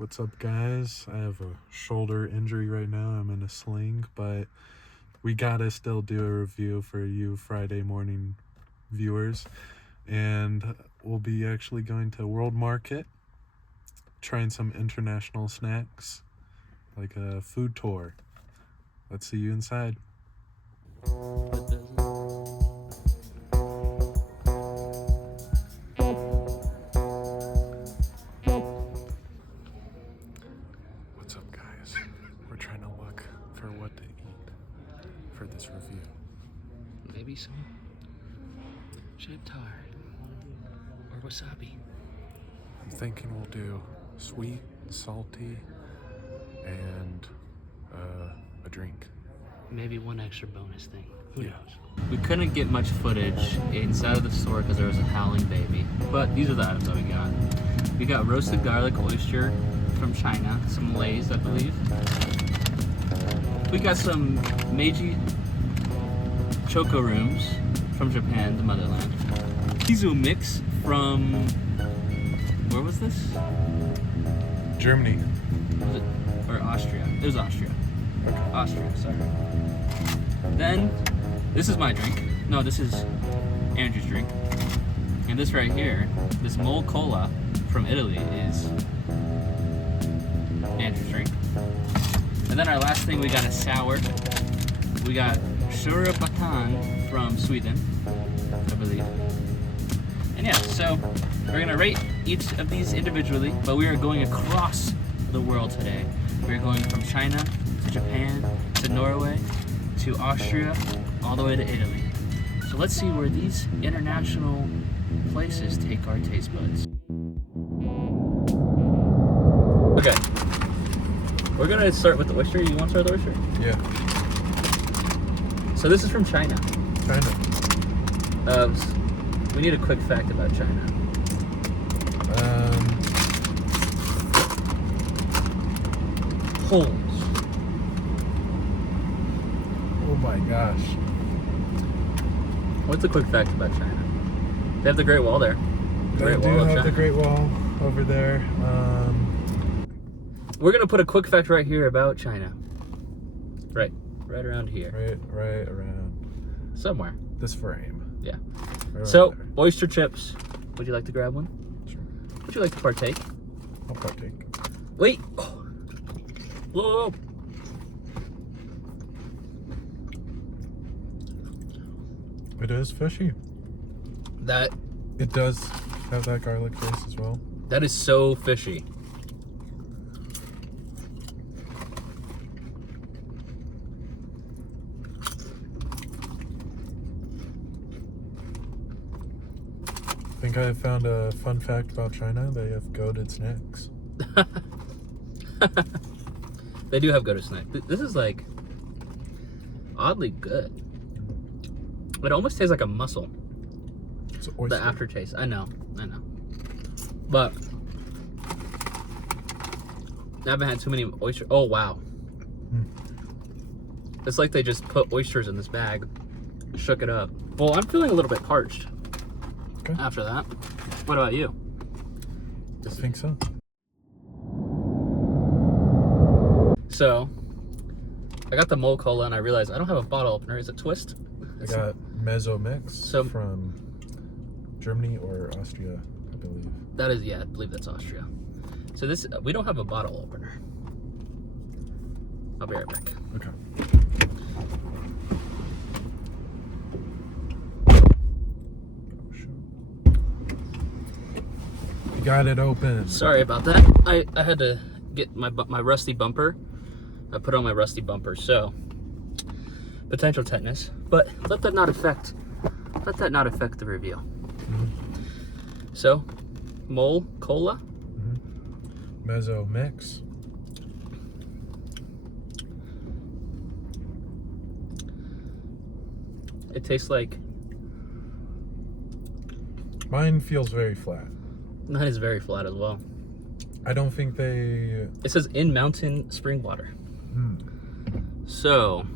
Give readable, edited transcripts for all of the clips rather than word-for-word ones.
What's up, guys? I have a shoulder injury right now. I'm in a sling, but we gotta still do a review for you Friday morning viewers. And we'll be actually going to World Market, trying some international snacks, like a food tour. Let's see you inside. What's up, guys? We're trying to look for what to eat for this review. Maybe some shaved tar or wasabi. I'm thinking we'll do sweet, salty, and a drink. Maybe one extra bonus thing. Who Yeah. knows? We couldn't get much footage inside of the store because there was a howling baby. But these are the items that we got. We got roasted garlic oyster from China, some Lay's, I believe. We got some Meiji Choco Rooms from Japan, the motherland. Kizu mix from, where was this? Germany. Was it, or Austria? It was Austria. Okay. Austria, sorry. Then, this is my drink. No, this is Andrew's drink. And this right here, this Mole Cola from Italy is Andrew's drink. And then our last thing, we got a sour. We got Shura Batan from Sweden, I believe. And yeah, so we're gonna rate each of these individually, but we are going across the world today. We're going from China to Japan to Norway to Austria, all the way to Italy. So let's see where these international places take our taste buds. Okay, we're gonna start with the oyster. You want to start with the oyster? Yeah. So this is from China. China. We need a quick fact about China. Holes. Oh my gosh. What's a quick fact about China? They have the Great Wall there. They do have the Great Wall over there. We're gonna put a quick fact right here about China. Right around here. Right around Somewhere. this frame. Yeah. Right So, there. oyster chips. Would you like to grab one? Sure. Would you like to partake? I'll partake. Wait. Oh. Whoa. It is fishy. That It does have that garlic taste as well. is so fishy. I think I found a fun fact about China. They have goated snacks. They do have good snack. This is like oddly good. It almost tastes like a mussel. It's oyster. The aftertaste. I know. But I haven't had too many oysters. Oh wow. It's like they just put oysters in this bag, shook it up. Well, I'm feeling a little bit parched. Okay. After that. What about you? I think so. So, I got the Mole Cola and I realized I don't have a bottle opener. Is it Twist? I got Mezzo Mix So- from Germany or Austria, I believe. That is, yeah, I believe that's Austria. So this, we don't have a bottle opener. I'll be right back. Okay. Oh, shoot. You got it open. Sorry about that. I had to get my rusty bumper. I put on my rusty bumper, so potential tetanus. But let that not affect the review. Mm-hmm. So, Mole Cola. Mm-hmm. Mezzo Mix. It tastes like, Mine feels very flat. mine is very flat as well. I don't think they... It says in mountain spring water. Hmm. So,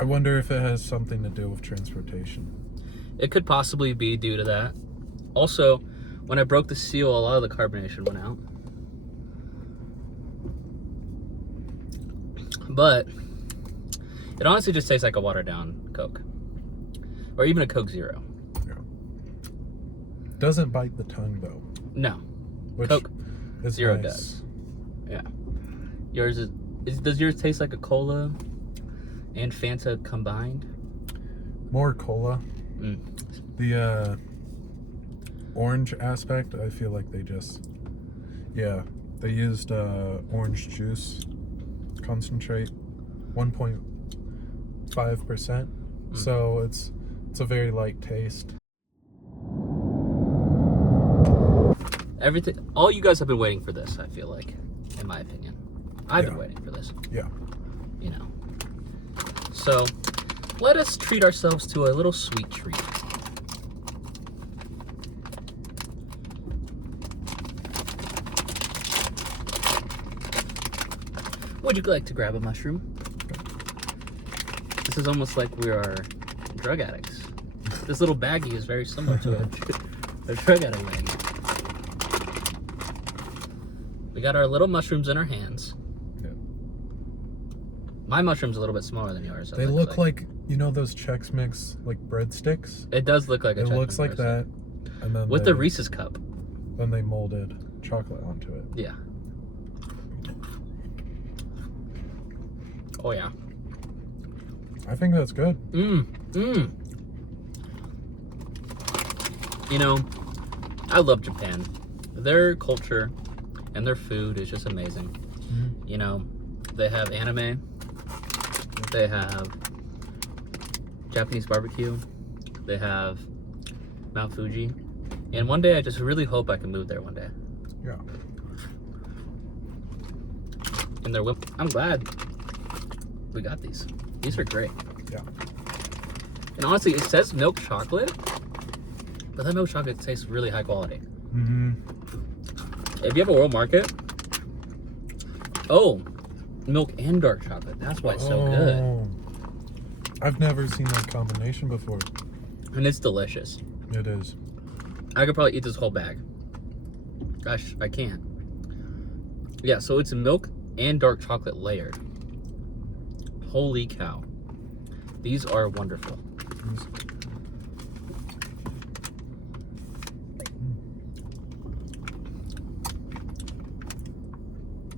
I wonder if it has something to do with transportation. it could possibly be due to that. Also, When I broke the seal, a lot of the carbonation went out. But it honestly just tastes like a watered down Coke. Or even a Coke Zero. Yeah. Doesn't bite the tongue though. No. Which Coke Zero nice. does. Yeah. Yours does yours taste like a cola and Fanta combined? More cola. Mm. The orange aspect, I feel like they just, yeah, they used orange juice concentrate, 1.5%. So it's a very light taste. Everything, all you guys have been waiting for this, I feel like, in my opinion. I've been waiting for this. Yeah. You know. So, let us treat ourselves to a little sweet treat. Would you like to grab a mushroom? This is almost like we are drug addicts. This little baggie is very similar to a drug addict baggie. We got our little mushrooms in our hands. Yeah. My mushroom's a little bit smaller than yours. They look like, you know, those Chex Mix like breadsticks. It does look like a It Chex looks Mix like that, and then with the Reese's cup. Then they molded chocolate onto it. Yeah. Oh yeah. I think that's good. You know, I love Japan. Their culture and their food is just amazing. You know, they have anime. They have Japanese barbecue. They have Mount Fuji. And one day I just really hope I can move there one day. Yeah. And they're I'm glad we got these. These are great. Yeah. And honestly, it says milk chocolate, but that milk chocolate tastes really high quality. If you have a world market, milk and dark chocolate. That's why it's so good. I've never seen that combination before. And it's delicious. It is. I could probably eat this whole bag. Gosh, I can't. Yeah, so it's milk and dark chocolate layered. Holy cow. These are wonderful.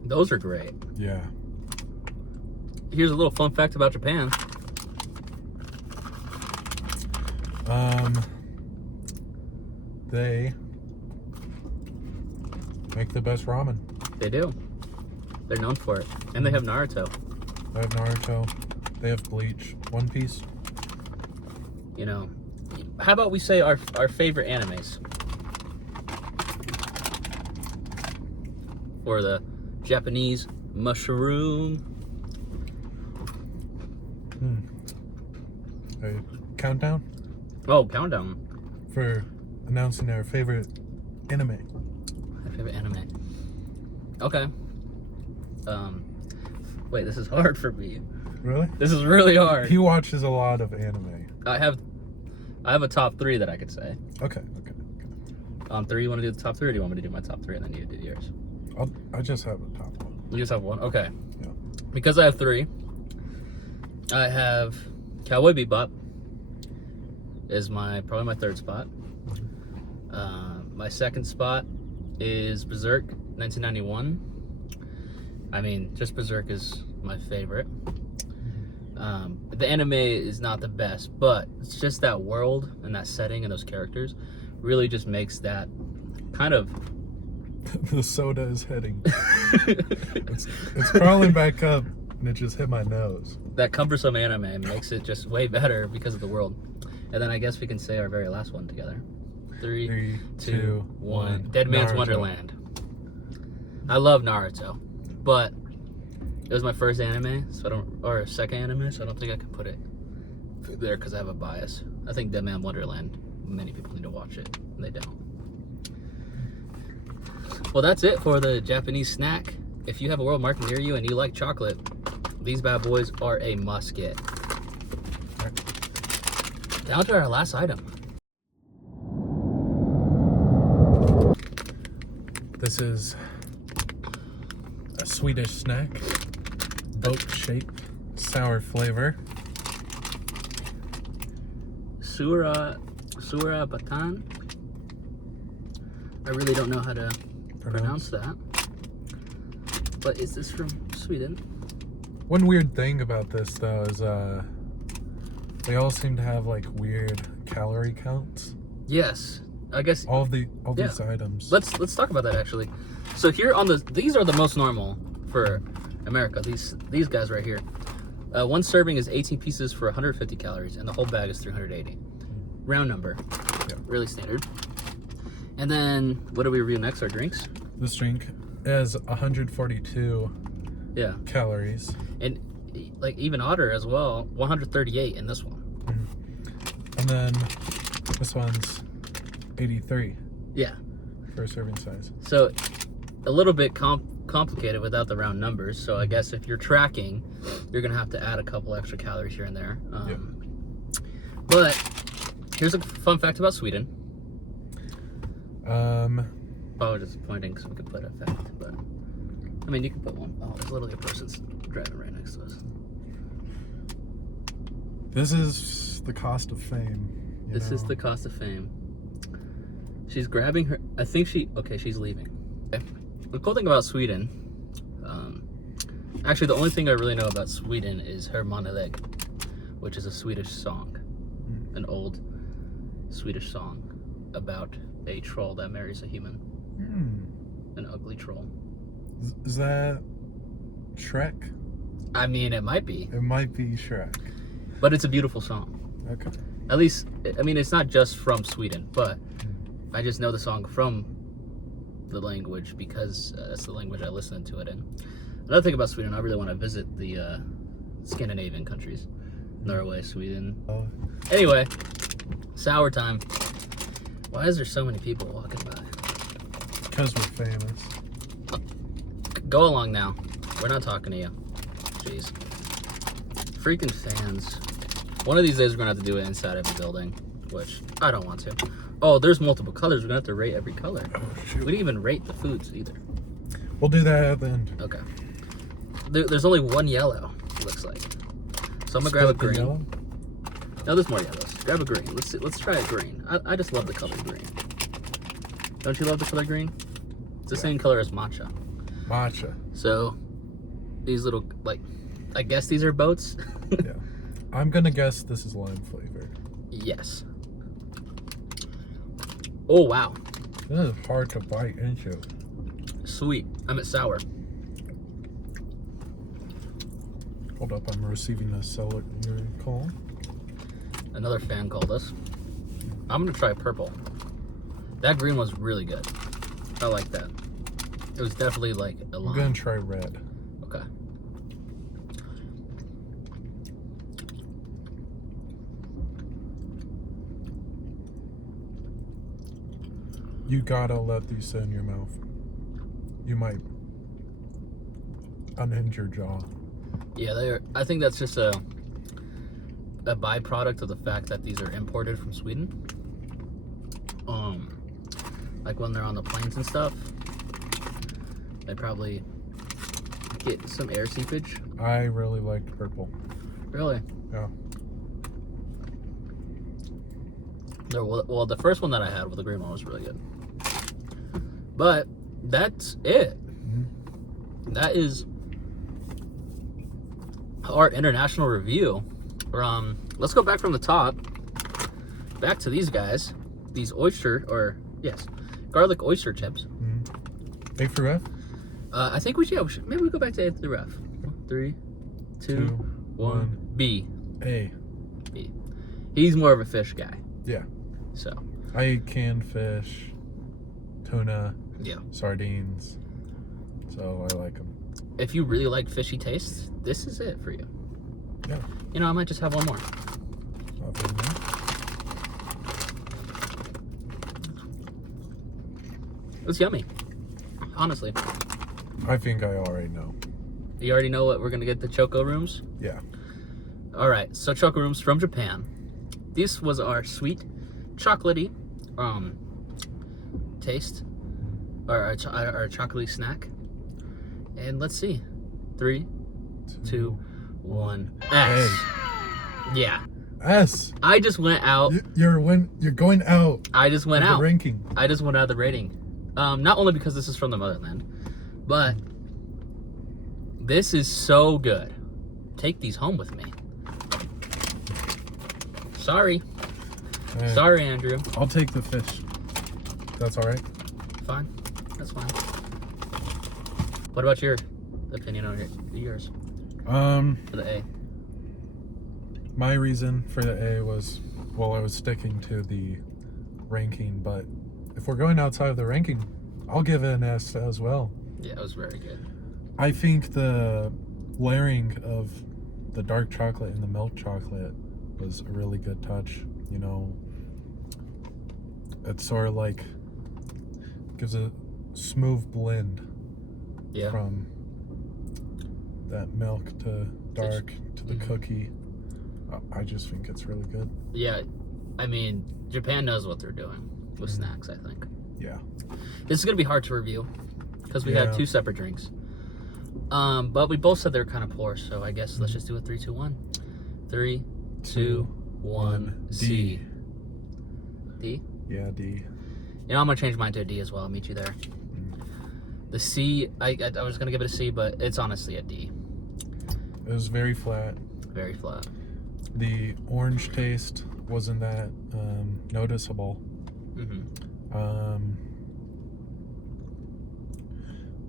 Those are great. Yeah. Here's a little fun fact about Japan. They make the best ramen. They do. They're known for it. And they have Naruto. They have Naruto. They have Bleach. One Piece. You know, how about we say our favorite animes for the Japanese mushroom. A countdown Oh, countdown. for announcing our favorite anime. My favorite anime. Okay. Wait, this is hard for me. Really? This is really hard. He watches a lot of anime. I have a top 3 that I could say. Okay. 3, you want to do the top 3, or do you want me to do my top 3 and then you do yours? I just have a top one. You just have one? Okay. Yeah. Because I have 3, I have Cowboy Bebop is probably my 3rd spot. My 2nd spot is Berserk, 1991. I mean, just Berserk is my favorite. The anime is not the best, but it's just that world and that setting and those characters really just makes that kind of... The soda is heading. it's crawling back up, and it just hit my nose. That cumbersome anime makes it just way better because of the world. And then I guess we can say our very last one together. 3, 2, 1. Dead Man's Naruto. Wonderland. I love Naruto, but it was my first anime, or second anime, so I don't think I can put it there because I have a bias. I think Dead Man Wonderland, many people need to watch it, and they don't. Well, that's it for the Japanese snack. If you have a world market near you and you like chocolate, these bad boys are a must get. Down to our last item. This is a Swedish snack, boat shape, sour flavor. Sura Batan. I really don't know how to pronounce that. But is this from Sweden? One weird thing about this though is they all seem to have like weird calorie counts. Yes. I guess All these items. Let's talk about that actually. So here on these are the most normal for America. These guys right here. One serving is 18 pieces for 150 calories, and the whole bag is 380. Round number. Yeah. Really standard. And then what do we review next? Our drinks. This drink has 142 calories. And like even odder as well, 138 in this one. Mm-hmm. And then this one's 83. Yeah. For a serving size. So a little bit complicated without the round numbers. So I guess if you're tracking, you're gonna have to add a couple extra calories here and there. But here's a fun fact about Sweden. Just pointing so we could put a fact, but I mean you can put one. Oh, there's literally a person driving right next to us. This is the cost of fame. This is the cost of fame. She's grabbing her. I think she's leaving. Okay. The cool thing about Sweden, actually the only thing I really know about Sweden is Hermaneleg, which is a Swedish song, an old Swedish song about a troll that marries a human, an ugly troll. Is that Shrek? I mean, it might be. It might be Shrek. But it's a beautiful song. Okay. At least, I mean, it's not just from Sweden, but I just know the song from the language because that's the language I listen to it in. Another thing about Sweden, I really want to visit the Scandinavian countries. Norway, Sweden. Anyway, sour time. Why is there so many people walking by? Because we're famous. Go along now. We're not talking to you. Jeez. Freaking fans. One of these days we're going to have to do it inside of a building, which I don't want to. Oh, there's multiple colors. We're going to have to rate every color. Oh, shoot. We didn't even rate the foods either. We'll do that at the end. Okay. There's only one yellow, it looks like. So I'm going to grab a green. Yellow? No, there's more yellows. Grab a green. Let's try a green. I just love the color green. Don't you love the color green? It's the same color as matcha. Matcha. So these little, like, I guess these are boats. Yeah. I'm gonna guess this is lime flavored. Yes. Oh wow. This is hard to bite into. Sweet. I'm at sour. Hold up, I'm receiving a seller call. Another fan called us. I'm gonna try purple. That green was really good. I like that. It was definitely like a lime. I'm gonna try red. Okay. You gotta let these sit in your mouth. You might unhinge your jaw. Yeah, I think that's just a byproduct of the fact that these are imported from Sweden. Like when they're on the planes and stuff, they probably get some air seepage. I really liked purple. Really? Yeah. Well, the first one that I had with the green one was really good. But that's it. Mm-hmm. That is our international review. Let's go back from the top. Back to these guys. These garlic oyster chips. Mm-hmm. A for F? I think maybe we go back to A through F. 3, 2, 1. B. A. B. He's more of a fish guy. Yeah. So. I eat canned fish, tuna, Yeah. sardines, so I like them. If you really like fishy tastes, this is it for you. Yeah. You know, I might just have one more. It's yummy. Honestly. I think I already know. You already know what we're going to get the Choco Rooms? Yeah. All right. So Choco Rooms from Japan. This was our sweet, chocolatey taste. our chocolatey snack. And let's see. 3, 2, 1. S. Yeah. S. I just went out. You're going out. I just went of out. The ranking. I just went out of the rating. Not only because this is from the motherland, but this is so good. Take these home with me. Sorry. Right. Sorry, Andrew. I'll take the fish. That's all right. Fine. That's fine. What about your opinion on yours? For the A. My reason for the A was, well, I was sticking to the ranking, but if we're going outside of the ranking, I'll give it an S as well. Yeah, it was very good. I think the layering of the dark chocolate and the milk chocolate was a really good touch. You know, it's sort of like gives a smooth blend from that milk to dark to the cookie. I just think it's really good. Yeah, I mean, Japan knows what they're doing with snacks, I think. Yeah. This is going to be hard to review because we had 2 separate drinks. But we both said they were kind of poor, so I guess let's just do a 3, 2, 1. 3, 2, 1, C. D? Yeah, D. You know, I'm going to change mine to a D as well. I'll meet you there. The C, I was going to give it a C, but it's honestly a D. It was very flat. Very flat. The orange taste wasn't that noticeable.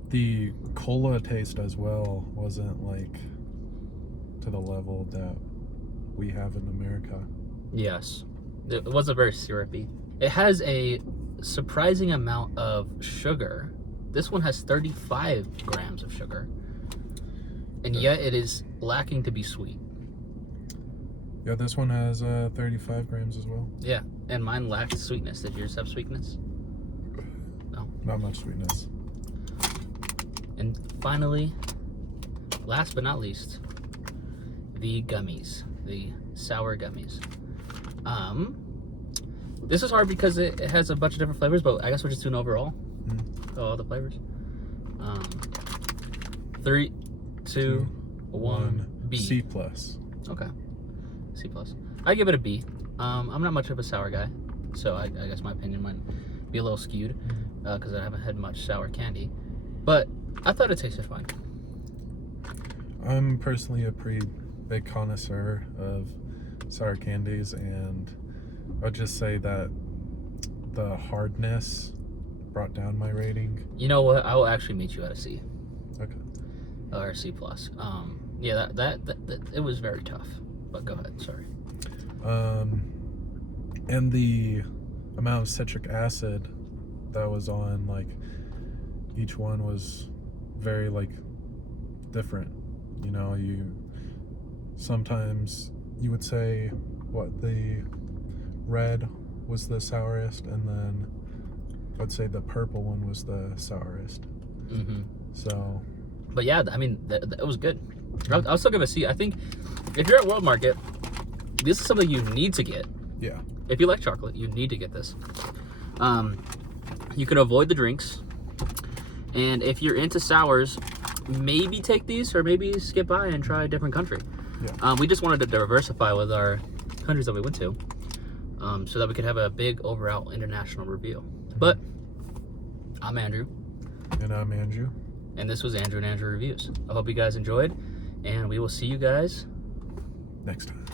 The cola taste as well wasn't like to the level that we have in America. Yes. It wasn't very syrupy. It has a surprising amount of sugar. This one has 35 grams of sugar. And yet it is lacking to be sweet. Yeah, this one has 35 grams as well. Yeah, and mine lacked sweetness. Did yours have sweetness? No. Not much sweetness. And finally, last but not least, the gummies, the sour gummies. This is hard because it has a bunch of different flavors, but I guess we're just doing overall. All the flavors. 3, 2, 1, B. C plus. Okay. C plus. I give it a B. I'm not much of a sour guy, so I guess my opinion might be a little skewed because I haven't had much sour candy. But I thought it tasted fine. I'm personally a pretty big connoisseur of sour candies, and I'll just say that the hardness brought down my rating. You know what? I will actually meet you at a C. Okay. Or C plus. Yeah, that it was very tough. But go ahead. Sorry. And the amount of citric acid that was on, like, each one was very, like, different. You know, sometimes you would say what the red was the sourest, and then I'd say the purple one was the sourest. So, but yeah, I mean, it was good. I'll still give it a C. I think if you're at World Market, this is something you need to get. yeah. If you like chocolate, you need to get this. You can avoid the drinks, and if you're into sours, maybe take these, or maybe skip by and try a different country. Yeah. We just wanted to diversify with our countries that we went to, so that we could have a big overall international review. But I'm Andrew. And I'm Andrew. And this was Andrew and Andrew Reviews. I hope you guys enjoyed, and we will see you guys next time.